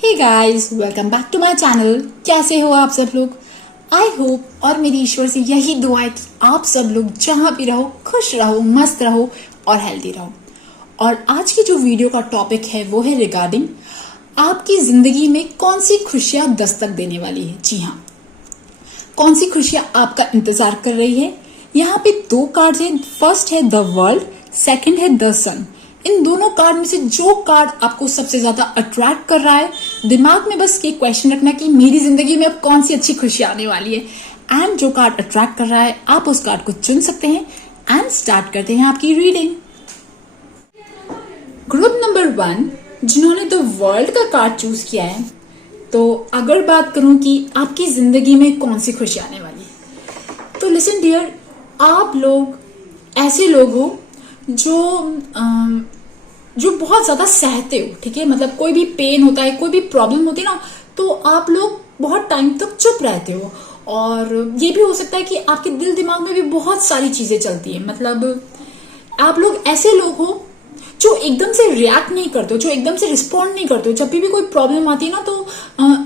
Hey guys, welcome back to my channel. कैसे हो आप सब लोग? आई होप और मेरी ईश्वर से यही दुआ है कि आप सब लोग जहां भी रहो खुश रहो, मस्त रहो और हेल्दी रहो। और आज की जो वीडियो का टॉपिक है वो है रिगार्डिंग आपकी जिंदगी में कौन सी खुशियां दस्तक देने वाली है। जी हाँ, कौन सी खुशियां आपका इंतजार कर रही है। यहाँ पे दो कार्ड है। फर्स्ट है द वर्ल्ड, सेकंड है द सन। इन दोनों कार्ड में से जो कार्ड आपको सबसे ज्यादा अट्रैक्ट कर रहा है, दिमाग में बस ये क्वेश्चन रखना कि मेरी जिंदगी में अब कौन सी अच्छी खुशी आने वाली है। एंड जो कार्ड अट्रैक्ट कर रहा है आप उस कार्ड को चुन सकते हैं। एंड स्टार्ट करते हैं आपकी रीडिंग। ग्रुप नंबर 1 जिन्होंने द वर्ल्ड का कार्ड चूज किया है, तो अगर बात करूं कि आपकी जिंदगी में कौन सी खुशी आने वाली है, तो लिसन डियर, आप लोग ऐसे लोग हो जो बहुत ज्यादा सहते हो। ठीक है, मतलब कोई भी पेन होता है, कोई भी प्रॉब्लम होती है ना, तो आप लोग बहुत टाइम तक चुप रहते हो। और ये भी हो सकता है कि आपके दिल दिमाग में भी बहुत सारी चीजें चलती है। मतलब आप लोग ऐसे लोग हो जो एकदम से रिएक्ट नहीं करते हो, जो एकदम से रिस्पॉन्ड नहीं करते हो। जब भी कोई प्रॉब्लम आती है ना, तो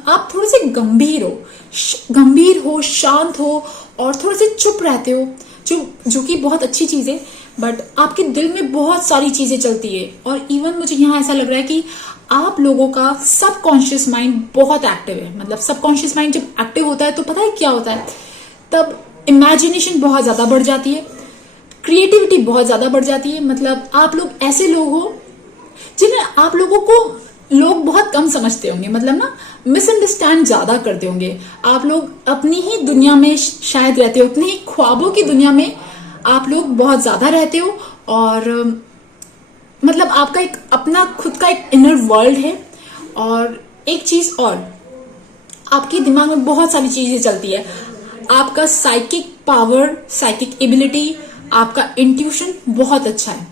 आप थोड़े से गंभीर हो, शांत हो और थोड़े से चुप रहते हो, जो कि बहुत अच्छी चीज है। बट आपके दिल में बहुत सारी चीजें चलती है। और इवन मुझे यहाँ ऐसा लग रहा है कि आप लोगों का सबकॉन्शियस माइंड बहुत एक्टिव है। मतलब सबकॉन्शियस माइंड जब एक्टिव होता है तो पता है क्या होता है, तब इमेजिनेशन बहुत ज्यादा बढ़ जाती है, क्रिएटिविटी बहुत ज्यादा बढ़ जाती है। मतलब आप लोग ऐसे लोग हो जिन्हें आप लोगों को लोग बहुत कम समझते होंगे। मतलब ना, मिसअंडरस्टैंड ज्यादा करते होंगे। आप लोग अपनी ही दुनिया में शायद रहते हो, अपनी ही ख्वाबों की दुनिया में आप लोग बहुत ज्यादा रहते हो। और मतलब आपका एक अपना खुद का एक इनर वर्ल्ड है। और एक चीज और, आपके दिमाग में बहुत सारी चीजें चलती है। आपका साइकिक पावर, साइकिक एबिलिटी, आपका इंट्यूशन बहुत अच्छा है।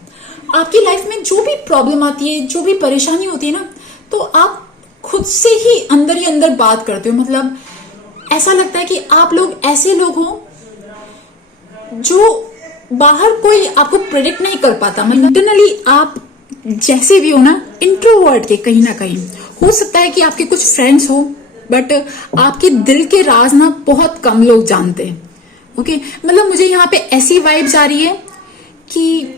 आपकी लाइफ में जो भी प्रॉब्लम आती है, जो भी परेशानी होती है ना, तो आप खुद से ही अंदर बात करते हो। मतलब ऐसा लगता है कि आप लोग ऐसे लोग हो जो बाहर कोई आपको प्रेडिक्ट नहीं कर पाता। मतलब इंटरनली आप जैसे भी हो ना, इंट्रोवर्ट के कहीं ना कहीं हो सकता है कि आपके कुछ फ्रेंड्स हो, बट आपके दिल के राज ना बहुत कम लोग जानते हैं। ओके, मतलब मुझे यहाँ पे ऐसी वाइब्स आ रही है कि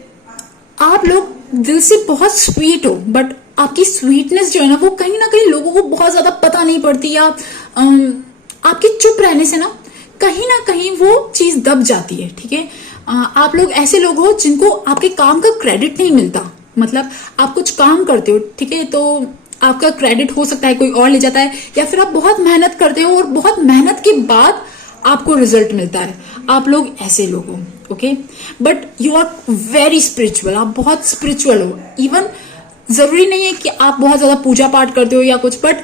आप लोग दिल से बहुत स्वीट हो, बट आपकी स्वीटनेस जो है ना, वो कहीं ना कहीं लोगों को बहुत ज्यादा पता नहीं पड़ती। या आपके चुप रहने से ना कहीं वो चीज दब जाती है। ठीक है, आप लोग ऐसे लोग हो जिनको आपके काम का क्रेडिट नहीं मिलता। मतलब आप कुछ काम करते हो, ठीक है, तो आपका क्रेडिट हो सकता है कोई और ले जाता है, या फिर आप बहुत मेहनत करते हो और बहुत मेहनत के बाद आपको रिजल्ट मिलता है। आप लोग ऐसे लोग हो। Okay, but you are very spiritual. आप बहुत स्पिरिचुअल हो। इवन जरूरी नहीं है कि आप बहुत ज्यादा पूजा पाठ करते हो या कुछ, बट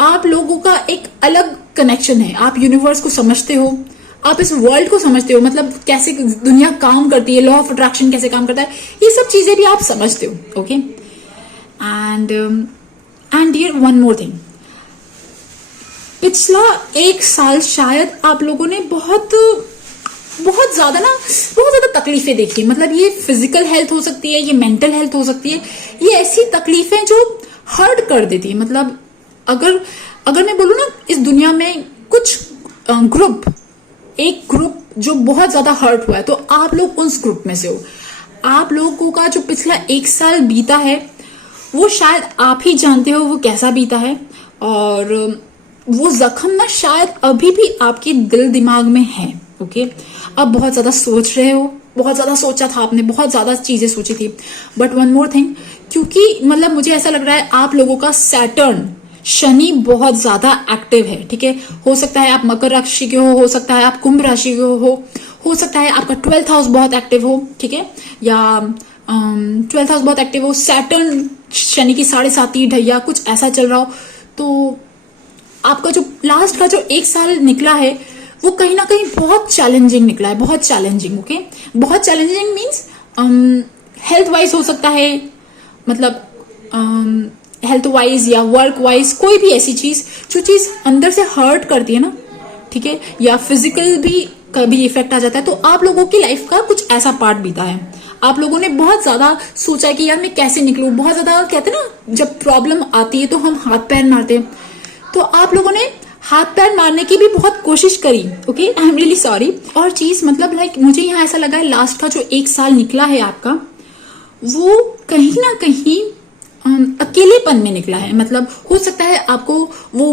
आप लोगों का एक अलग कनेक्शन है। आप यूनिवर्स को समझते हो, आप इस वर्ल्ड को समझते हो। मतलब कैसे दुनिया काम करती है, लॉ ऑफ अट्रैक्शन कैसे काम करता है, ये सब चीजें भी आप समझते हो। Okay, and dear, one more thing, पिछला 1 साल शायद आप लोगों ने बहुत ज्यादा तकलीफें देखी। मतलब ये फिजिकल हेल्थ हो सकती है, ये मेंटल हेल्थ हो सकती है। ये ऐसी तकलीफें जो हर्ट कर देती है। मतलब अगर मैं बोलूँ ना, इस दुनिया में कुछ एक ग्रुप जो बहुत ज्यादा हर्ट हुआ है, तो आप लोग उस ग्रुप में से हो। आप लोगों का जो पिछला 1 साल बीता है, वो शायद आप ही जानते हो वो कैसा बीता है। और वो जख्म ना शायद अभी भी आपके दिल दिमाग में है। ओके, आप बहुत ज्यादा सोच रहे हो, बहुत ज्यादा सोचा था आपने, बहुत ज्यादा चीजें सोची थी। बट वन मोर थिंग, क्योंकि मतलब मुझे ऐसा लग रहा है आप लोगों का सैटर्न, शनि बहुत ज्यादा एक्टिव है। ठीक है, हो सकता है आप मकर राशि के हो सकता है आप कुंभ राशि के हो सकता है आपका 12th हाउस बहुत एक्टिव हो। ठीक है, या 12th हाउस बहुत एक्टिव हो, सैटर्न शनि की 7.5 ढैया कुछ ऐसा चल रहा हो। तो आपका जो लास्ट का जो 1 साल निकला है, वो कहीं ना कहीं बहुत चैलेंजिंग निकला है, बहुत चैलेंजिंग। ओके, बहुत चैलेंजिंग मीन्स हेल्थ वाइज हो सकता है, मतलब हेल्थ वाइज या वर्क वाइज, कोई भी ऐसी चीज जो चीज अंदर से हर्ट करती है ना, ठीक है, या फिजिकल भी कभी इफेक्ट आ जाता है। तो आप लोगों की लाइफ का कुछ ऐसा पार्ट बीता है। आप लोगों ने बहुत ज्यादा सोचा कि यार मैं कैसे निकलूं, बहुत ज्यादा कहते हैं ना जब प्रॉब्लम आती है तो हम हाथ पैर मारते हैं, तो आप लोगों ने हाथ पैर मारने की भी बहुत कोशिश करी। Okay, I am really sorry. और चीज मतलब लाइक मुझे यहाँ ऐसा लगा है लास्ट का जो 1 साल निकला है आपका, वो कहीं ना कहीं अकेलेपन में निकला है। मतलब हो सकता है आपको वो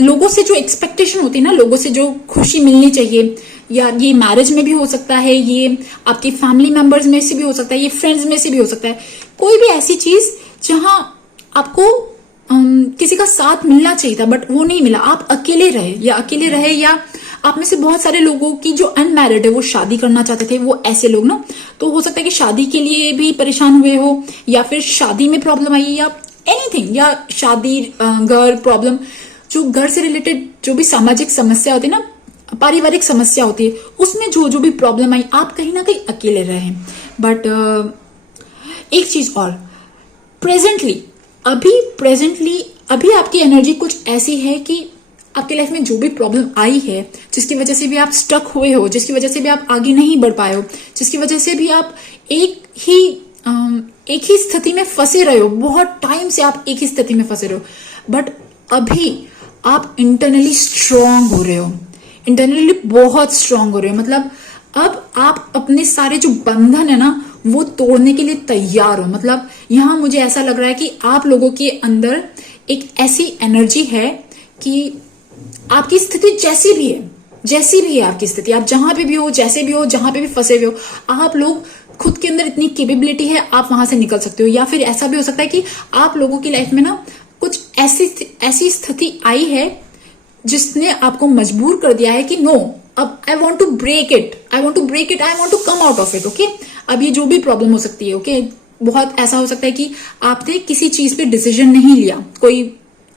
लोगों से जो एक्सपेक्टेशन होती है ना, लोगों से जो खुशी मिलनी चाहिए, या ये मैरिज में भी हो सकता है, ये आपके फैमिली मेंबर्स में से भी हो सकता है, ये फ्रेंड्स में से भी हो सकता है, कोई भी ऐसी चीज जहां आपको किसी का साथ मिलना चाहिए था बट वो नहीं मिला, आप अकेले रहे, या आप में से बहुत सारे लोगों की जो अनमैरिड है वो शादी करना चाहते थे, वो ऐसे लोग ना, तो हो सकता है कि शादी के लिए भी परेशान हुए हो, या फिर शादी में प्रॉब्लम आई, या एनीथिंग, या शादी घर प्रॉब्लम, जो घर से रिलेटेड जो भी सामाजिक समस्या होती है ना, पारिवारिक समस्या होती है, उसमें जो भी प्रॉब्लम आई, आप कहीं ना कहीं अकेले रहे। बट एक चीज और, अभी आपकी एनर्जी कुछ ऐसी है कि आपकी लाइफ में जो भी प्रॉब्लम आई है, जिसकी वजह से भी आप स्टक हुए हो, जिसकी वजह से भी आप आगे नहीं बढ़ पाए हो, जिसकी वजह से भी आप एक ही स्थिति में फंसे रहे हो, बहुत टाइम से आप एक ही स्थिति में फंसे रहे हो, बट अभी आप इंटरनली स्ट्रांग हो रहे हो, इंटरनली बहुत स्ट्रांग हो रहे हो। मतलब अब आप अपने सारे जो बंधन है ना वो तोड़ने के लिए तैयार हो। मतलब यहां मुझे ऐसा लग रहा है कि आप लोगों के अंदर एक ऐसी एनर्जी है कि आपकी स्थिति जैसी भी है आपकी स्थिति, आप जहां पे भी हो, जैसे भी हो, जहां पे भी फंसे हुए हो, आप लोग खुद के अंदर इतनी कैपेबिलिटी है, आप वहां से निकल सकते हो। या फिर ऐसा भी हो सकता है कि आप लोगों की लाइफ में ना कुछ ऐसी स्थिति आई है जिसने आपको मजबूर कर दिया है कि नो, अब I want to break it, I want to come out of it. Okay, अब ये जो भी प्रॉब्लम हो सकती है, ओके, बहुत ऐसा हो सकता है कि आपने किसी चीज पे डिसीजन नहीं लिया, कोई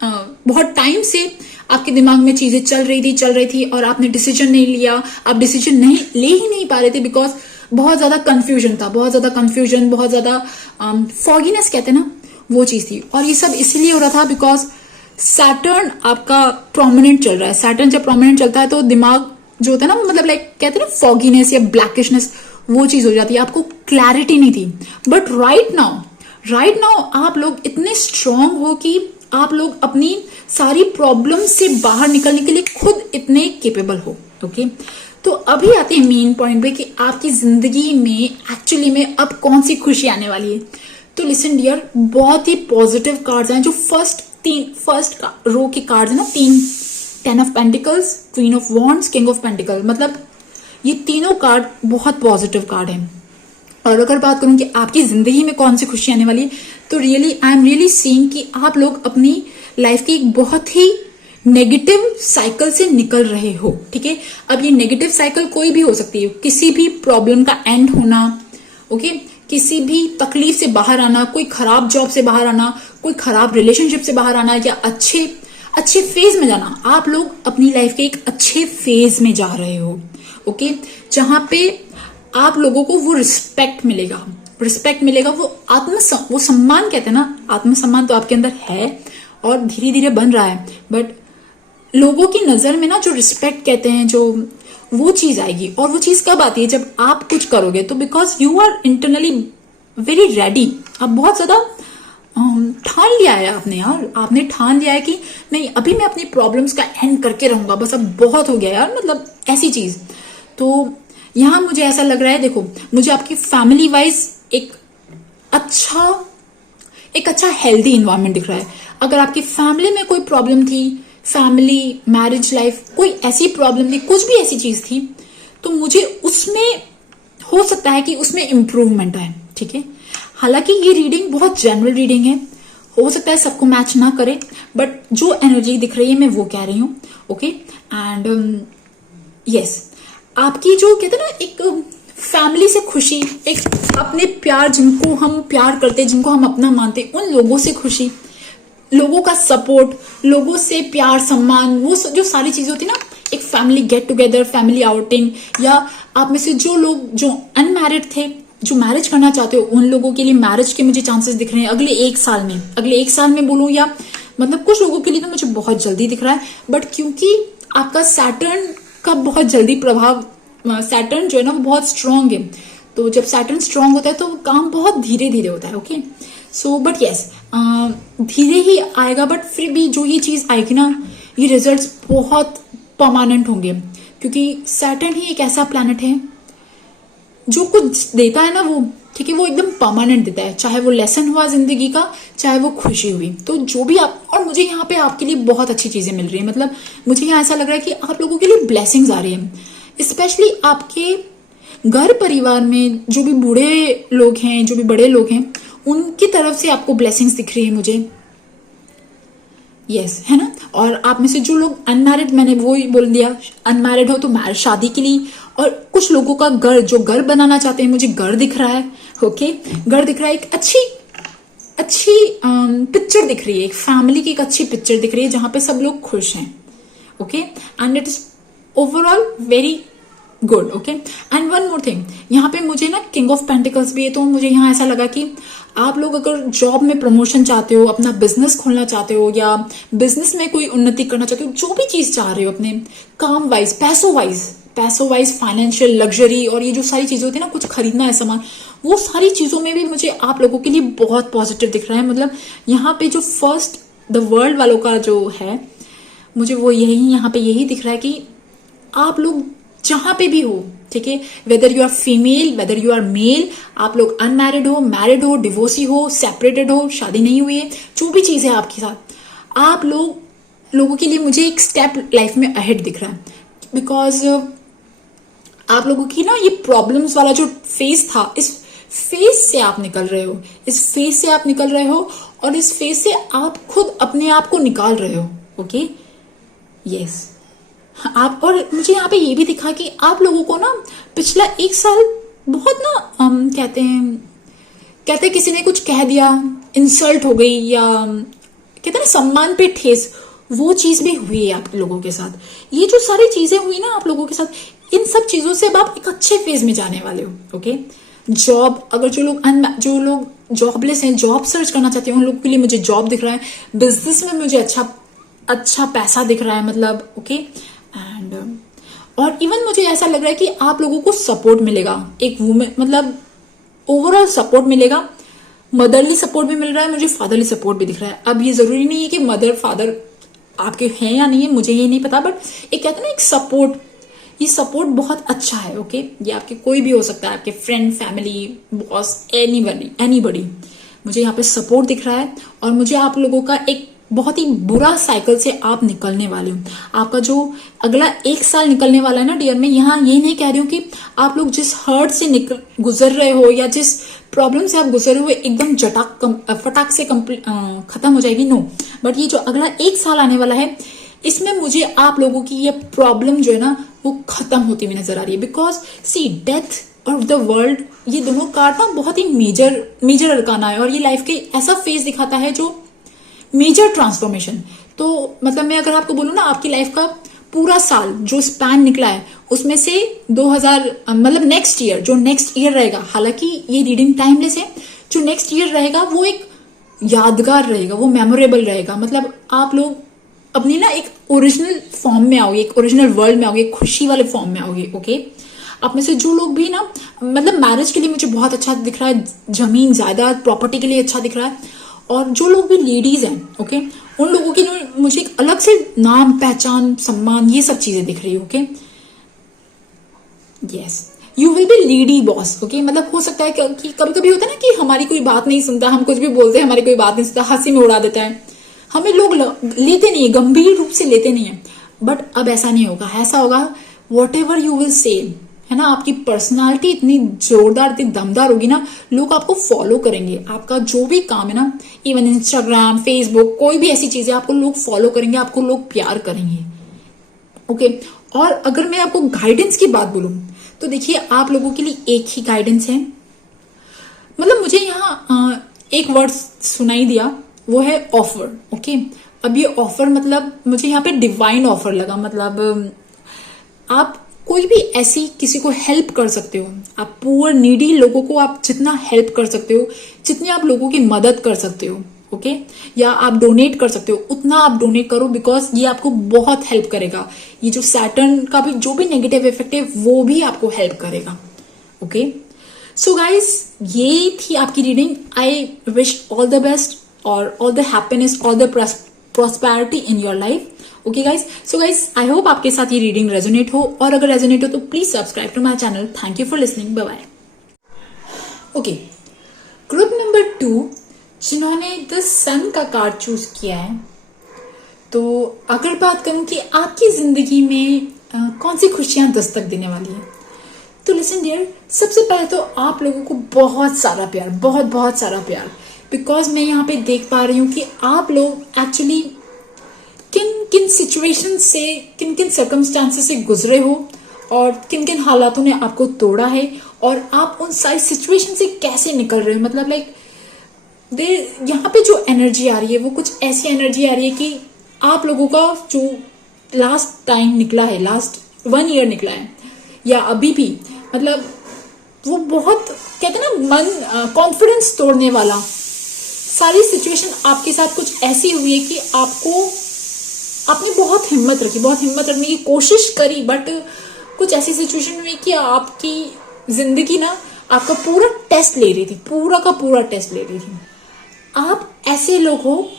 बहुत टाइम से आपके दिमाग में चीजें चल रही थी और आपने डिसीजन नहीं लिया, आप डिसीजन नहीं ले ही नहीं पा रहे थे, बिकॉज बहुत ज्यादा कंफ्यूजन, बहुत ज्यादा फॉगीनेस कहते हैं ना, वो चीज थी। और ये सब इसलिए हो रहा था बिकॉज सैटर्न आपका प्रोमिनेंट चल रहा है। सैटर्न जब प्रोमिनेंट चलता है तो दिमाग जो होता है ना, मतलब लाइक कहते हैं ना फॉगीनेस या ब्लैकिशनेस, वो चीज हो जाती है, आपको क्लैरिटी नहीं थी। बट राइट नाउ आप लोग इतने स्ट्रांग हो कि आप लोग अपनी सारी प्रॉब्लम से बाहर निकलने के लिए खुद इतने केपेबल हो। ओके, तो अभी आते हैं मेन पॉइंट पे कि आपकी जिंदगी में एक्चुअली में अब कौन सी खुशी आने वाली है। तो लिसन डियर, बहुत ही पॉजिटिव कार्ड्स हैं। जो फर्स्ट रो के कार्ड्स है ना, 10 of pentacles, queen of wands, king of pentacle, मतलब ये तीनों कार्ड बहुत पॉजिटिव कार्ड हैं। और अगर बात करूं कि आपकी जिंदगी में कौन सी खुशी आने वाली है, तो really I am really seeing कि आप लोग अपनी लाइफ की एक बहुत ही नेगेटिव साइकिल से निकल रहे हो। ठीक है, अब ये नेगेटिव साइकिल कोई भी हो सकती है, किसी भी प्रॉब्लम का एंड होना, ओके, किसी भी तकलीफ से बाहर आना, कोई खराब जॉब से बाहर आना, कोई खराब रिलेशनशिप से बाहर आना, या अच्छे फेज में जाना। आप लोग अपनी लाइफ के एक अच्छे फेज में जा रहे हो। ओके, जहां पे आप लोगों को वो रिस्पेक्ट मिलेगा, वो सम्मान कहते हैं ना, आत्मसम्मान तो आपके अंदर है और धीरे धीरे बन रहा है, बट लोगों की नजर में ना जो रिस्पेक्ट कहते हैं, जो वो चीज आएगी। और वो चीज कब आती है, जब आप कुछ करोगे तो because you are internally very ready. आप बहुत ज्यादा ठान लिया है आपने ठान लिया है कि नहीं, अभी मैं अपनी प्रॉब्लम्स का एंड करके रहूंगा, बस अब बहुत हो गया यार, मतलब ऐसी चीज। तो यहां मुझे ऐसा लग रहा है, देखो मुझे आपकी फैमिली वाइज एक अच्छा हेल्दी इन्वायरमेंट दिख रहा है। अगर आपकी फैमिली में कोई प्रॉब्लम थी, फैमिली, मैरिज लाइफ, कोई ऐसी प्रॉब्लम थी, कुछ भी ऐसी चीज थी, तो मुझे उसमें हो सकता है कि उसमें इंप्रूवमेंट आए। ठीक है, हालांकि ये रीडिंग बहुत जनरल रीडिंग है, हो सकता है सबको मैच ना करे, बट जो एनर्जी दिख रही है मैं वो कह रही हूं। ओके, एंड यस, आपकी जो कहते हैं ना एक फैमिली से खुशी, एक अपने प्यार, जिनको हम प्यार करते, जिनको हम अपना मानते, उन लोगों से खुशी, लोगों का सपोर्ट, लोगों से प्यार, सम्मान, वो जो सारी चीजें होती है ना, एक family get together, family outing, या आप में से जो लोग जो अनमैरिड थे, जो मैरिज करना चाहते हो, उन लोगों के लिए मैरिज के मुझे चांसेस दिख रहे हैं अगले एक साल में बोलूं, या मतलब कुछ लोगों के लिए तो मुझे बहुत जल्दी दिख रहा है। बट क्योंकि आपका सैटर्न का बहुत जल्दी प्रभाव, सैटर्न जो है ना वो बहुत स्ट्रांग है, तो जब सैटर्न स्ट्रांग होता है तो काम बहुत धीरे धीरे होता है। ओके, सो बट यस, धीरे ही आएगा, बट फिर भी जो ये चीज आएगी ना, ये रिजल्ट्स बहुत परमानेंट होंगे, क्योंकि सैटर्न ही एक ऐसा प्लैनेट है जो कुछ देता है ना वो, ठीक है, वो एकदम परमानेंट देता है, चाहे वो लेसन हुआ जिंदगी का, चाहे वो खुशी हुई। तो जो भी आप, और मुझे यहाँ पे आपके लिए बहुत अच्छी चीजें मिल रही है, मतलब मुझे यहाँ ऐसा लग रहा है कि आप लोगों के लिए ब्लेसिंग्स आ रही है, स्पेशली आपके घर परिवार में जो भी बूढ़े लोग हैं, जो भी बड़े लोग हैं, उनकी तरफ से आपको ब्लेसिंग्स दिख रही है मुझे। यस, है ना। और आप में से जो लोग अनमैरिड, मैंने वो ही बोल दिया, अनमैरिड हो तो मैरिज, शादी के लिए, और कुछ लोगों का घर, जो घर बनाना चाहते हैं, मुझे घर दिख रहा है। ओके, घर दिख रहा है, एक अच्छी अच्छी पिक्चर दिख रही है, एक फैमिली की एक अच्छी पिक्चर दिख रही है जहां पे सब लोग खुश हैं। Okay, and it is overall very good. Okay, and one more thing, यहाँ पे मुझे ना किंग ऑफ पेंटिकल्स भी है, तो मुझे यहाँ ऐसा लगा कि आप लोग अगर जॉब में प्रमोशन चाहते हो, अपना बिजनेस खोलना चाहते हो, या बिजनेस में कोई उन्नति करना चाहते हो, जो भी चीज चाह रहे हो अपने काम वाइज, पैसों वाइज, फाइनेंशियल लग्जरी, और ये जो सारी चीजें होती है ना, कुछ खरीदना है सामान, वो सारी चीजों में भी मुझे आप लोगों के लिए बहुत पॉजिटिव दिख रहा है। मतलब यहाँ पे जो फर्स्ट द वर्ल्ड वालों का जो है, मुझे वो यही यहाँ पे यही दिख रहा है कि आप लोग जहां पे भी हो, ठीक है, whether you are female, whether you are male, आप लोग अनमैरिड हो, मैरिड हो, डिवोर्सी हो, सेपरेटेड हो, शादी नहीं हुई है, जो भी चीज है आपके साथ, आप लोगों के लिए मुझे एक स्टेप लाइफ में अहेड दिख रहा है। बिकॉज आप लोगों की ना ये प्रॉब्लम्स वाला जो फेज था, इस फेज से आप निकल रहे हो, इस फेज से आप निकल रहे हो, और इस फेज से आप खुद अपने आप को निकाल रहे हो। ओके, यस, आप, और मुझे यहाँ पे ये भी दिखा कि आप लोगों को ना पिछला एक साल बहुत ना कहते किसी ने कुछ कह दिया, इंसल्ट हो गई, या कहते ना सम्मान पे ठेस, वो चीज भी हुई है आप लोगों के साथ। ये जो सारी चीजें हुई ना आप लोगों के साथ, इन सब चीजों से अब आप एक अच्छे फेज में जाने वाले हो। ओके, जॉब, अगर जो लोग जॉबलेस हैं, जॉब सर्च करना चाहते हैं, उन लोगों के लिए मुझे जॉब दिख रहा है। बिजनेस में मुझे अच्छा पैसा दिख रहा है, मतलब ओके, एंड और इवन मुझे ऐसा लग रहा है कि आप लोगों को सपोर्ट मिलेगा, एक वुमेन, मतलब ओवरऑल सपोर्ट मिलेगा। मदरली सपोर्ट भी मिल रहा है मुझे, फादरली सपोर्ट भी दिख रहा है। अब ये जरूरी नहीं है कि मदर फादर आपके हैं या नहीं है, मुझे ये नहीं पता, बट एक कहते हैं ना एक सपोर्ट, ये सपोर्ट बहुत अच्छा है। ओके, ये आपके कोई भी हो सकता है, आपके फ्रेंड, फैमिली, बॉस, एनीबडी, मुझे यहाँ पे सपोर्ट दिख रहा है। और मुझे आप लोगों का एक बहुत ही बुरा साइकिल से आप निकलने वाले हो। आपका जो अगला एक साल निकलने वाला है ना डियर, मैं यहाँ ये नहीं कह रही हूँ कि आप लोग जिस हर्ट से गुजर रहे हो, या जिस प्रॉब्लम से आप गुजर रहे हो एकदम फटाक से खत्म हो जाएगी, नो। बट ये जो अगला एक साल आने वाला है, इसमें मुझे आप लोगों की ये प्रॉब्लम जो है ना, वो खत्म होती हुई नजर आ रही है। बिकॉज सी, डेथ और द वर्ल्ड, ये दोनों कार्ड ना बहुत ही मेजर अरकाना है, और ये लाइफ के ऐसा फेज दिखाता है जो मेजर ट्रांसफॉर्मेशन। तो मतलब मैं अगर आपको बोलूं ना, आपकी लाइफ का पूरा साल जो स्पैन निकला है, उसमें से 2000 मतलब नेक्स्ट ईयर रहेगा, हालांकि ये रीडिंग टाइमलेस है, जो नेक्स्ट ईयर रहेगा वो एक यादगार रहेगा, वो मेमोरेबल रहेगा। मतलब आप लोग अपनी ना एक ओरिजिनल फॉर्म में आओगे, एक ओरिजिनल वर्ल्ड में आओगे, एक खुशी वाले फॉर्म में आओगे। ओके, आप में से जो लोग भी ना, मतलब मैरिज के लिए मुझे बहुत अच्छा दिख रहा है, जमीन जायदाद प्रॉपर्टी के लिए अच्छा दिख रहा है। और जो लोग भी लेडीज हैं, ओके, उन लोगों के लिए मुझे एक अलग से नाम, पहचान, सम्मान, ये सब चीजें दिख रही है। Okay, yes, you will be lady boss. Okay, मतलब हो सकता है कि कभी कभी होता है ना कि हमारी कोई बात नहीं सुनता, हम कुछ भी बोलते हैं, हमारी कोई बात नहीं सुनता, हंसी में उड़ा देता है, हमें लोग लेते नहीं है, गंभीर रूप से लेते नहीं है। बट अब ऐसा नहीं होगा, ऐसा होगा what ever you will say, है ना, आपकी पर्सनालिटी इतनी जोरदार, इतनी दमदार होगी ना, लोग आपको फॉलो करेंगे। आपका जो भी काम है ना, इवन इंस्टाग्राम, फेसबुक, कोई भी ऐसी चीजें, आपको लोग फॉलो करेंगे, आपको लोग प्यार करेंगे। ओके, और अगर मैं आपको गाइडेंस की बात बोलूं, तो देखिए आप लोगों के लिए एक ही गाइडेंस है। मतलब मुझे यहाँ एक वर्ड सुनाई दिया, वो है ऑफर। ओके, अब ये ऑफर, मतलब मुझे यहाँ पे डिवाइन ऑफर लगा। मतलब आप कोई भी ऐसी किसी को हेल्प कर सकते हो, आप पुअर नीडी लोगों को आप जितना हेल्प कर सकते हो, जितनी आप लोगों की मदद कर सकते हो, ओके, या आप डोनेट कर सकते हो, उतना आप डोनेट करो। बिकॉज ये आपको बहुत हेल्प करेगा। ये जो सैटर्न का भी जो भी नेगेटिव इफेक्ट है, वो भी आपको हेल्प करेगा। ओके, सो गाइज, ये थी आपकी reading. I wish all the best और all the happiness, all the prosperity in your life. Okay guys, so guys I hope आपके साथ ये रीडिंग रेजोनेट हो, और अगर रेजोनेट हो तो please subscribe to my channel. Thank you for listening. Bye bye. Okay, group number 2 जिन्होंने the सन का कार्ड चूज किया है, तो अगर बात करूं कि आपकी जिंदगी में कौन सी खुशियां दस्तक देने वाली है, तो लिसन डियर, सबसे पहले तो आप लोगों को बहुत सारा प्यार, बहुत बहुत सारा प्यार. बिकॉज मैं यहाँ पे देख पा रही हूँ कि आप लोग एक्चुअली किन किन सिचुएशन से, किन किन सर्कमस्टांसेस से गुजरे हो, और किन किन हालातों ने आपको तोड़ा है, और आप उन सारी सिचुएशन से कैसे निकल रहे हो. मतलब लाइक यहाँ पे जो एनर्जी आ रही है वो कुछ ऐसी एनर्जी आ रही है कि आप लोगों का जो लास्ट टाइम निकला है, लास्ट 1 ईयर निकला है, या अभी भी, मतलब वो बहुत कहते हैं ना मन कॉन्फिडेंस तोड़ने वाला सारी सिचुएशन आपके साथ कुछ ऐसी हुई है कि आपने बहुत हिम्मत रखी, बहुत हिम्मत रखने की कोशिश करी, बट कुछ ऐसी सिचुएशन हुई कि आपकी जिंदगी ना आपका पूरा टेस्ट ले रही थी, पूरा का पूरा टेस्ट ले रही थी. आप ऐसे लोग हो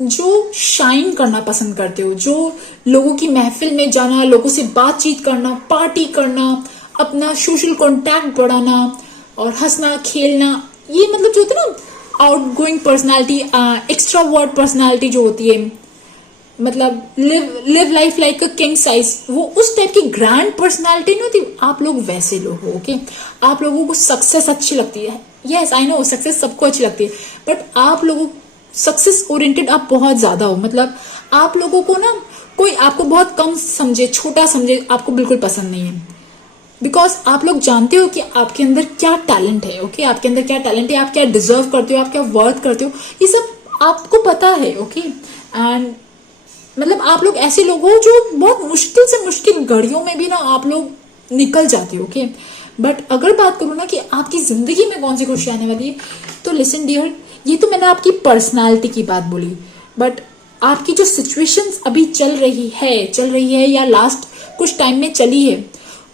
जो शाइन करना पसंद करते हो, जो लोगों की महफिल में जाना, लोगों से बातचीत करना, पार्टी करना, अपना सोशल कांटेक्ट बढ़ाना और हंसना खेलना, ये मतलब जो होता है ना आउटगोइंग पर्सनालिटी, एक्स्ट्रावर्ट पर्सनालिटी जो होती है, मतलब live life like a king size, वो उस टाइप की ग्रैंड पर्सनालिटी नहीं होती. आप लोग वैसे लोग हो. ओके, आप लोगों को सक्सेस अच्छी लगती है. यस आई नो, सक्सेस सबको अच्छी लगती है, बट आप लोगों सक्सेस ओरिएंटेड आप बहुत ज्यादा हो. मतलब आप लोगों को ना कोई आपको बहुत कम समझे, छोटा समझे, आपको बिल्कुल पसंद नहीं है. बिकॉज आप लोग जानते हो कि आपके अंदर क्या टैलेंट है. ओके, आपके अंदर क्या टैलेंट है, आप क्या डिजर्व करते हो, आप क्या वर्थ करते हो, ये सब आपको पता है. ओके, एंड मतलब आप लोग ऐसे लोग हो जो बहुत मुश्किल से मुश्किल घड़ियों में भी ना आप लोग निकल जाते हो. ओके, बट अगर बात करूँ ना कि आपकी जिंदगी में कौन सी खुशी आने वाली है, तो लिसन डियर, ये तो मैंने आपकी पर्सनालिटी की बात बोली, बट आपकी जो सिचुएशंस अभी चल रही है या लास्ट कुछ टाइम में चली है,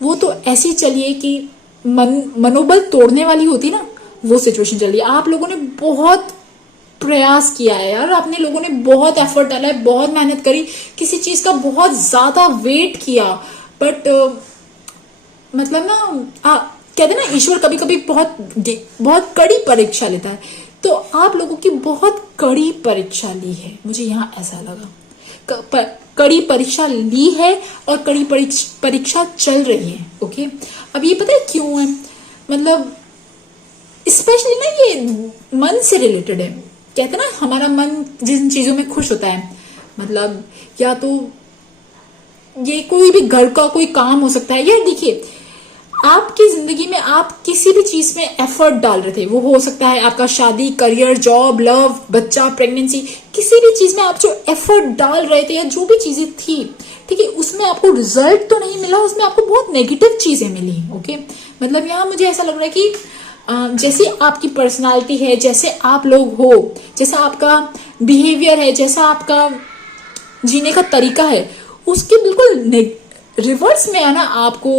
वो तो ऐसी चली है कि मनोबल तोड़ने वाली होती ना, वो सिचुएशन चल रही है. आप लोगों ने बहुत प्रयास किया है यार, आपने लोगों ने बहुत एफर्ट डाला है, बहुत मेहनत करी, किसी चीज का बहुत ज्यादा वेट किया, बट मतलब ना कहते ना ईश्वर कभी कभी बहुत कड़ी परीक्षा लेता है. तो आप लोगों की बहुत कड़ी परीक्षा ली है, मुझे यहाँ ऐसा लगा. कड़ी परीक्षा ली है और कड़ी परीक्षा चल रही है. ओके, अब ये पता है क्यों है, मतलब स्पेशली ना ये मन से रिलेटेड है. कहते ना हमारा मन जिन चीजों में खुश होता है, मतलब या तो ये कोई भी घर का कोई काम हो सकता है, या देखिए आपकी जिंदगी में आप किसी भी चीज में एफर्ट डाल रहे थे, वो हो सकता है आपका शादी, करियर, जॉब, लव, बच्चा, प्रेगनेंसी, किसी भी चीज में आप जो एफर्ट डाल रहे थे या जो भी चीजें थी, ठीक है, उसमें आपको रिजल्ट तो नहीं मिला, उसमें आपको बहुत नेगेटिव चीजें मिली. ओके, मतलब यहाँ मुझे ऐसा लग रहा है कि जैसी आपकी पर्सनालिटी है, जैसे आप लोग हो, जैसा आपका बिहेवियर है, जैसा आपका जीने का तरीका है, उसके बिल्कुल रिवर्स में है ना आपको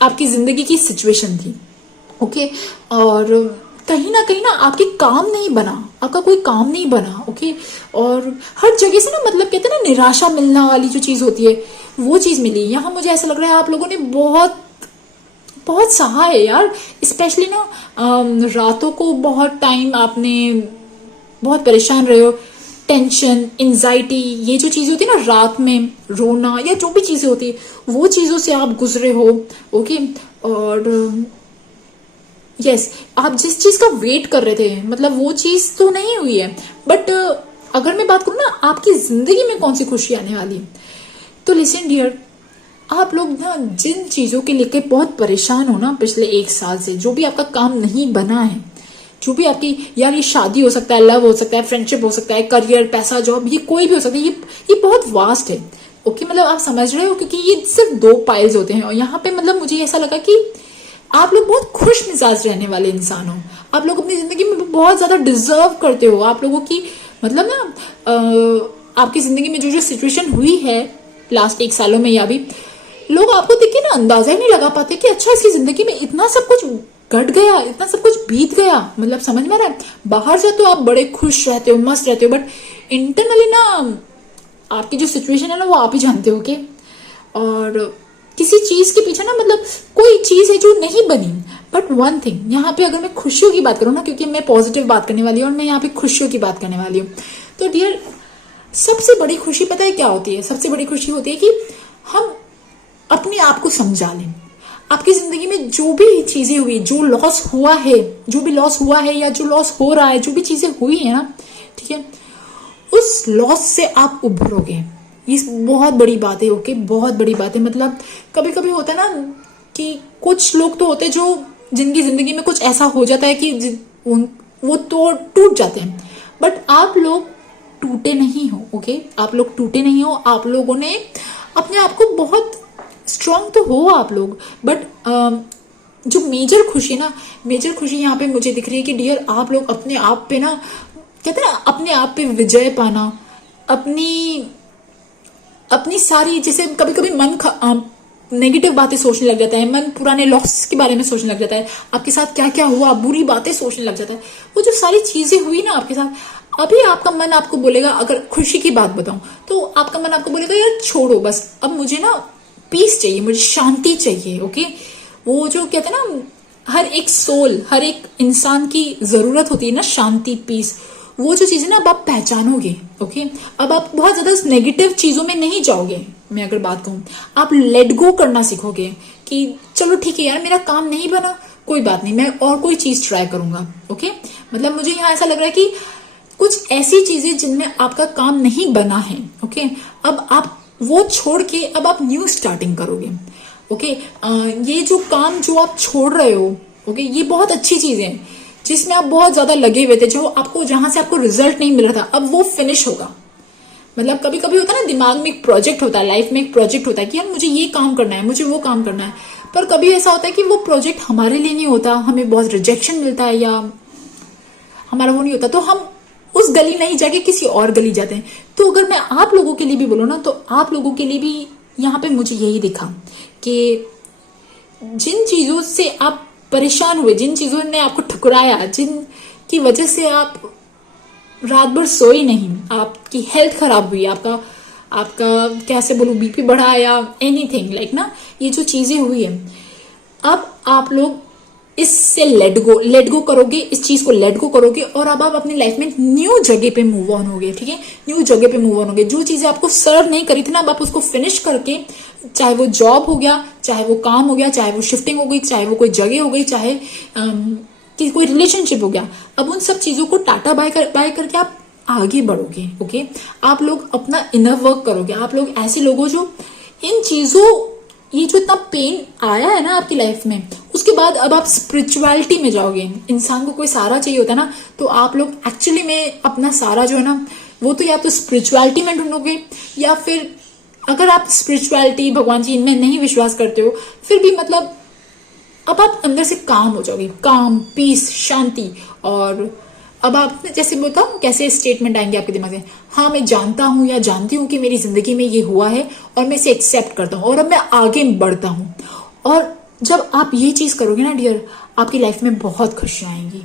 आपकी जिंदगी की सिचुएशन थी. ओके, और कहीं ना आपके काम नहीं बना, आपका कोई काम नहीं बना. ओके, और हर जगह से ना मतलब कहते हैं ना निराशा मिलना वाली जो चीज होती है, वो चीज मिली. यहाँ मुझे ऐसा लग रहा है आप लोगों ने बहुत बहुत सहा है यार, स्पेशली ना रातों को बहुत टाइम आपने बहुत परेशान रहे हो, टेंशन, एंजाइटी, ये जो चीजें होती है ना, रात में रोना या जो भी चीजें होती है, वो चीजों से आप गुजरे हो. ओके, और यस, आप जिस चीज का वेट कर रहे थे, मतलब वो चीज तो नहीं हुई है, बट अगर मैं बात करूँ ना आपकी जिंदगी में कौन सी खुशी आने वाली है, तो लिसन डियर, आप लोग ना जिन चीजों के लेके बहुत परेशान हो ना पिछले 1 साल से, जो भी आपका काम नहीं बना है, जो भी आपकी यार, ये शादी हो सकता है, लव हो सकता है, फ्रेंडशिप हो सकता है, करियर, पैसा, जॉब, ये कोई भी हो सकता है, ये बहुत वास्ट है. ओके, मतलब आप समझ रहे हो, क्योंकि ये सिर्फ 2 पाइल्स होते हैं, और यहाँ पे मतलब मुझे ऐसा लगा कि आप लोग बहुत खुश मिजाज रहने वाले इंसान हो. आप लोग अपनी जिंदगी में बहुत ज्यादा डिजर्व करते हो. आप लोगों की मतलब ना आपकी जिंदगी में जो जो सिचुएशन हुई है लास्ट 1 सालों में, या भी लोग आपको देख के ना अंदाजा ही नहीं लगा पाते कि अच्छा इसकी जिंदगी में इतना सब कुछ कट गया, इतना सब कुछ बीत गया, मतलब समझ में आ रहा है। बाहर से तो आप बड़े खुश रहते हो, मस्त रहते हो, बट इंटरनली ना आपकी जो सिचुएशन है ना वो आप ही जानते हो। के और किसी चीज के पीछे ना, मतलब कोई चीज है जो नहीं बनी, बट वन थिंग यहाँ पे अगर मैं खुशियों की बात करूँ ना, क्योंकि मैं पॉजिटिव बात करने वाली हूँ और मैं यहाँ पे खुशियों की बात करने वाली हूँ, तो डियर सबसे बड़ी खुशी पता है क्या होती है? सबसे बड़ी खुशी होती है कि हम अपने आप को समझा लें। आपकी जिंदगी में जो भी चीजें हुई, जो लॉस हुआ है, जो भी लॉस हुआ है या जो लॉस हो रहा है, जो भी चीजें हुई है ना, ठीक है, उस लॉस से आप उभरोगे। ये बहुत बड़ी बात है। ओके, बहुत बड़ी बात है। मतलब कभी कभी होता है ना कि कुछ लोग तो होते हैं जो जिनकी जिंदगी में कुछ ऐसा हो जाता है कि वो तो टूट जाते हैं, बट आप लोग टूटे नहीं हो। ओके, आप लोग टूटे नहीं हो। आप लोगों ने अपने आप को बहुत स्ट्रांग तो हो आप लोग, बट जो मेजर खुशी ना, मेजर खुशी यहाँ पे मुझे दिख रही है कि डियर आप लोग अपने आप पे ना, कहते हैं ना, अपने आप पे विजय पाना, अपनी सारी, जैसे कभी कभी मन नेगेटिव बातें सोचने लग जाता है, मन पुराने लॉस के बारे में सोचने लग जाता है, आपके साथ क्या क्या हुआ, बुरी बातें सोचने लग जाता है। वो जो सारी चीजें हुई ना आपके साथ, अभी आपका मन आपको बोलेगा, अगर खुशी की बात बताऊं तो आपका मन आपको बोलेगा यार छोड़ो बस, अब मुझे ना पीस चाहिए, मुझे शांति चाहिए। ओके, वो जो कहते हैं ना, हर एक सोल, हर एक इंसान की जरूरत होती है ना शांति, पीस, वो जो चीजें ना अब आप पहचानोगे। ओके, अब आप बहुत ज्यादा नेगेटिव चीजों में नहीं जाओगे। मैं अगर बात कहूं, आप लेट गो करना सीखोगे कि चलो ठीक है यार, मेरा काम नहीं बना, कोई बात नहीं, मैं और कोई चीज ट्राई करूंगा। ओके, मतलब मुझे यहाँ ऐसा लग रहा है कि कुछ ऐसी चीजें जिनमें आपका काम नहीं बना है, ओके, अब आप वो छोड़ के अब आप न्यू स्टार्टिंग करोगे। ओके, ये जो काम जो आप छोड़ रहे हो, ओके, ये बहुत अच्छी चीज है जिसमें आप बहुत ज्यादा लगे हुए थे, जो आपको, जहां से आपको रिजल्ट नहीं मिल रहा था, अब वो फिनिश होगा। मतलब कभी कभी होता है ना, दिमाग में एक प्रोजेक्ट होता है, लाइफ में एक प्रोजेक्ट होता है कि यार मुझे ये काम करना है, मुझे वो काम करना है, पर कभी ऐसा होता है कि वो प्रोजेक्ट हमारे लिए नहीं होता, हमें बहुत रिजेक्शन मिलता है या हमारा वो नहीं होता, तो हम उस गली नहीं जाके किसी और गली जाते हैं। तो अगर मैं आप लोगों के लिए भी बोलूँ ना, तो आप लोगों के लिए भी यहाँ पे मुझे यही दिखा कि जिन चीजों से आप परेशान हुए, जिन चीजों ने आपको ठुकराया, जिन की वजह से आप रात भर सोई नहीं, आपकी हेल्थ खराब हुई, आपका आपका कैसे बोलूं, बीपी बढ़ा या एनीथिंग लाइक ना, ये जो चीजें हुई है, अब आप लोग इससे लेट गो करोगे, इस चीज को लेट गो करोगे, और अब आप अपनी लाइफ में न्यू जगह पे मूव ऑन होगे। ठीक है, न्यू जगह पे मूव ऑन होगे। जो चीजें आपको सर्व नहीं करी थी ना, अब आप उसको फिनिश करके, चाहे वो जॉब हो गया, चाहे वो काम हो गया, चाहे वो शिफ्टिंग हो गई, चाहे वो कोई जगह हो गई, चाहे कि कोई रिलेशनशिप हो गया, अब उन सब चीजों को टाटा बाय करके आप आगे बढ़ोगे। ओके, आप लोग अपना इनर वर्क करोगे। आप लोग ऐसे लोग हो जो इन चीजों, ये जो इतना पेन आया है ना आपकी लाइफ में, उसके बाद अब आप स्पिरिचुअलिटी में जाओगे। इंसान को कोई सहारा चाहिए होता है ना, तो आप लोग एक्चुअली में अपना सहारा जो है ना, वो तो या तो स्पिरिचुअलिटी में ढूंढोगे, या फिर अगर आप स्पिरिचुअलिटी, भगवान जी, इनमें नहीं विश्वास करते हो, फिर भी मतलब अब आप अंदर से काम हो जाओगे, काम, पीस, शांति। और अब आप जैसे बताओ कैसे स्टेटमेंट आएंगे आपके दिमाग में, हाँ मैं जानता हूं या जानती हूं कि मेरी जिंदगी में ये हुआ है और मैं इसे एक्सेप्ट करता हूं और अब मैं आगे बढ़ता हूं। और जब आप ये चीज करोगे ना डियर, आपकी लाइफ में बहुत खुशियां आएंगी।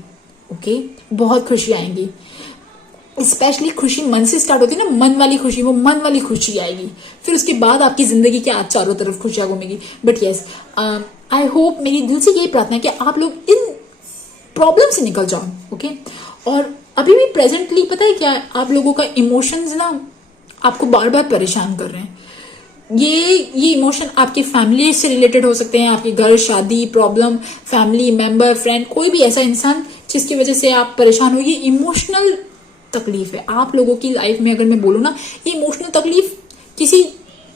ओके, बहुत खुशियां आएंगी। स्पेशली खुशी मन से स्टार्ट होती है ना, मन वाली खुशी, वो मन वाली खुशी आएगी, फिर उसके बाद आपकी जिंदगी के आज चारों तरफ खुशियां घूमेगी। बट यस, आई होप, मेरी दिल से यही प्रार्थना है कि आप लोग इन प्रॉब्लम से निकल जाओ। ओके, और अभी भी प्रेजेंटली पता है क्या, आप लोगों का इमोशंस ना आपको बार बार परेशान कर रहे हैं। ये इमोशन आपकी फैमिली से रिलेटेड हो सकते हैं, आपके घर, शादी, प्रॉब्लम, फैमिली मेंबर, फ्रेंड, कोई भी ऐसा इंसान जिसकी वजह से आप परेशान हो। ये इमोशनल तकलीफ है आप लोगों की लाइफ में। अगर मैं बोलूँ ना, ये इमोशनल तकलीफ किसी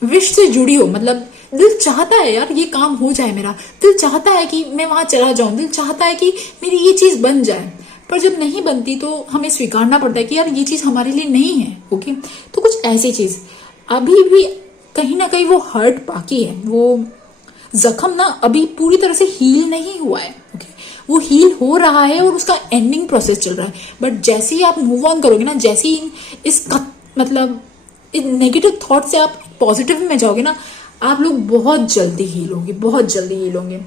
विश से जुड़ी हो, मतलब दिल चाहता है यार ये काम हो जाए मेरा, दिल चाहता है कि मैं वहां चला जाऊं, दिल चाहता है कि मेरी ये चीज बन जाए, पर जब नहीं बनती तो हमें स्वीकारना पड़ता है कि यार ये चीज हमारे लिए नहीं है। ओके, तो कुछ ऐसी चीज अभी भी कहीं ना कहीं वो हर्ट बाकी है, वो जख्म ना अभी पूरी तरह से हील नहीं हुआ है। ओके, वो हील हो रहा है और उसका एंडिंग प्रोसेस चल रहा है। बट जैसे ही आप मूव ऑन करोगे ना, जैसे ही मतलब नेगेटिव थॉट से आप पॉजिटिव में जाओगे ना, आप लोग बहुत जल्दी हील होंगे, बहुत जल्दी हील होंगे।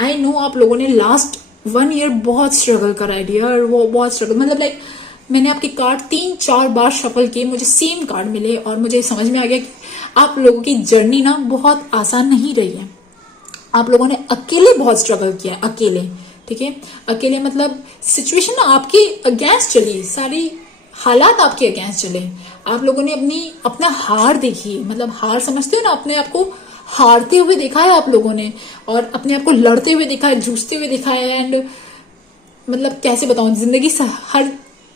आई नो आप लोगों ने लास्ट 1 ईयर बहुत स्ट्रगल करा है डियर, वो बहुत स्ट्रगल, मतलब लाइक मैंने आपके कार्ड 3-4 बार शफल किए, मुझे सेम कार्ड मिले और मुझे समझ में आ गया कि आप लोगों की जर्नी ना बहुत आसान नहीं रही है। आप लोगों ने अकेले बहुत स्ट्रगल किया है, अकेले, ठीक है, अकेले मतलब सिचुएशन ना आपके अगेंस्ट चली, सारी हालात आपके अगेंस्ट चले, आप लोगों ने अपना हार देखी, मतलब हार समझते हो ना, अपने आप को हारते हुए देखा है आप लोगों ने, और अपने आप को लड़ते हुए देखा है, जूझते हुए देखा है। एंड मतलब कैसे बताऊं, जिंदगी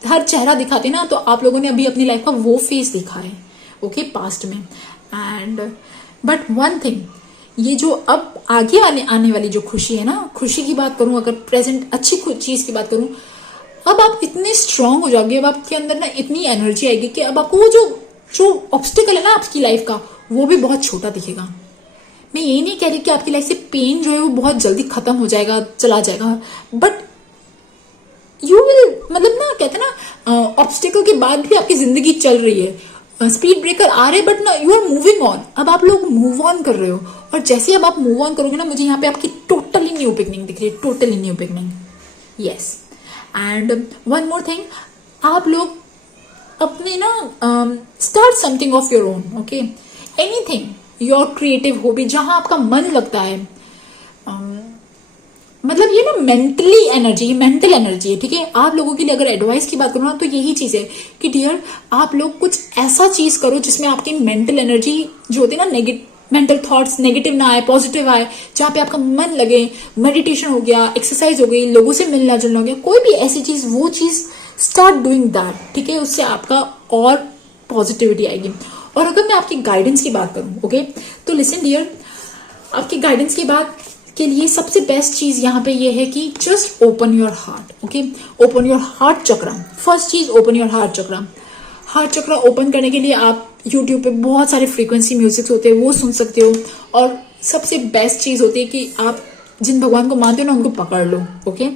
हर चेहरा दिखाते ना, तो आप लोगों ने अभी अपनी लाइफ का वो फेस देखा है, ओके, पास्ट में। एंड बट वन थिंग, ये जो अब आगे आने वाली जो खुशी है ना, खुशी की बात करूं, अगर प्रेजेंट अच्छी चीज की बात करूं, अब आप इतने स्ट्रांग हो जाओगे, अब आपके अंदर ना इतनी एनर्जी आएगी कि अब आपको वो जो ऑब्स्टिकल है ना आपकी लाइफ का, वो भी बहुत छोटा दिखेगा। मैं यही नहीं कह रही कि आपकी लाइफ से पेन जो है वो बहुत जल्दी खत्म हो जाएगा, चला जाएगा, बट यू विल, मतलब ना कहते हैं ना, ऑब्स्टिकल के बाद भी आपकी जिंदगी चल रही है, स्पीड ब्रेकर आ रहे, बट ना यू आर मूविंग ऑन, अब आप लोग मूव ऑन कर रहे हो, और जैसे अब आप मूव ऑन करोगे ना, मुझे यहाँ पे आपकी टोटली न्यू बिगनिंग दिख रही है, totally new beginning, yes. And one more thing, आप लोग अपने ना start something of your own, okay, anything, your creative hobby, जहां आपका मन लगता है, मतलब ये ना मेंटली एनर्जी, मेंटल एनर्जी है, ठीक है। आप लोगों के लिए अगर एडवाइस की बात करूँ ना, तो यही चीज है कि डियर, आप लोग कुछ ऐसा चीज करो जिसमें आपकी मेंटल एनर्जी जो होती है ना, मेंटल थॉट्स नेगेटिव ना आए, पॉजिटिव आए, जहाँ पे आपका मन लगे, मेडिटेशन हो गया, एक्सरसाइज हो गई, लोगों से मिलना जुलना हो गया, कोई भी ऐसी चीज, वो चीज स्टार्ट डूइंग दैट, ठीक है, उससे आपका और पॉजिटिविटी आएगी। और अगर मैं आपकी गाइडेंस की बात करूं, ओके, तो लिसन डियर, आपकी गाइडेंस की बात के लिए सबसे बेस्ट चीज यहाँ पे ये है कि just open your heart, okay, open your heart chakra, first चीज open your heart chakra. Heart chakra open करने के लिए आप यूट्यूब पे बहुत सारे फ्रीक्वेंसी म्यूजिक्स होते हैं, वो सुन सकते हो, और सबसे बेस्ट चीज होती है कि आप जिन भगवान को मानते हो ना, उनको पकड़ लो, ओके,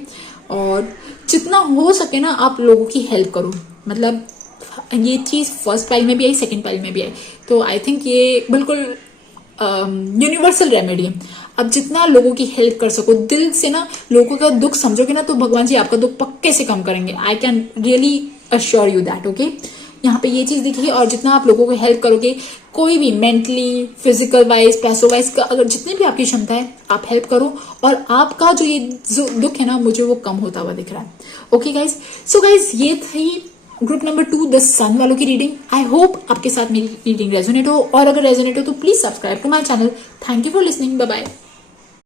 और जितना हो सके ना आप लोगों की हेल्प करो, मतलब ये चीज फर्स्ट पाइल में भी आई, सेकंड पाइल में भी आई, तो आई थिंक ये बिल्कुल यूनिवर्सल रेमेडी है। अब जितना लोगों की हेल्प कर सको, दिल से ना लोगों का दुख समझोगे ना, तो भगवान जी आपका दुख पक्के से कम करेंगे, I can really assure you that, okay. यहाँ पे ये चीज दिखी, और जितना आप लोगों को हेल्प करोगे, कोई भी मेंटली, फिजिकल वाइज, पैसों वाइज का, अगर जितनी भी आपकी क्षमता है आप हेल्प करो, और आपका जो ये दुख है ना, मुझे वो कम होता हुआ दिख रहा है, ओके गाइज। सो गाइज, ये थी ग्रुप नंबर 2 द सन वालों की रीडिंग। आई होप आपके साथ मेरी रीडिंग रेजोनेट हो, और अगर रेजोनेट हो तो please subscribe to my channel. Thank you for listening, bye bye.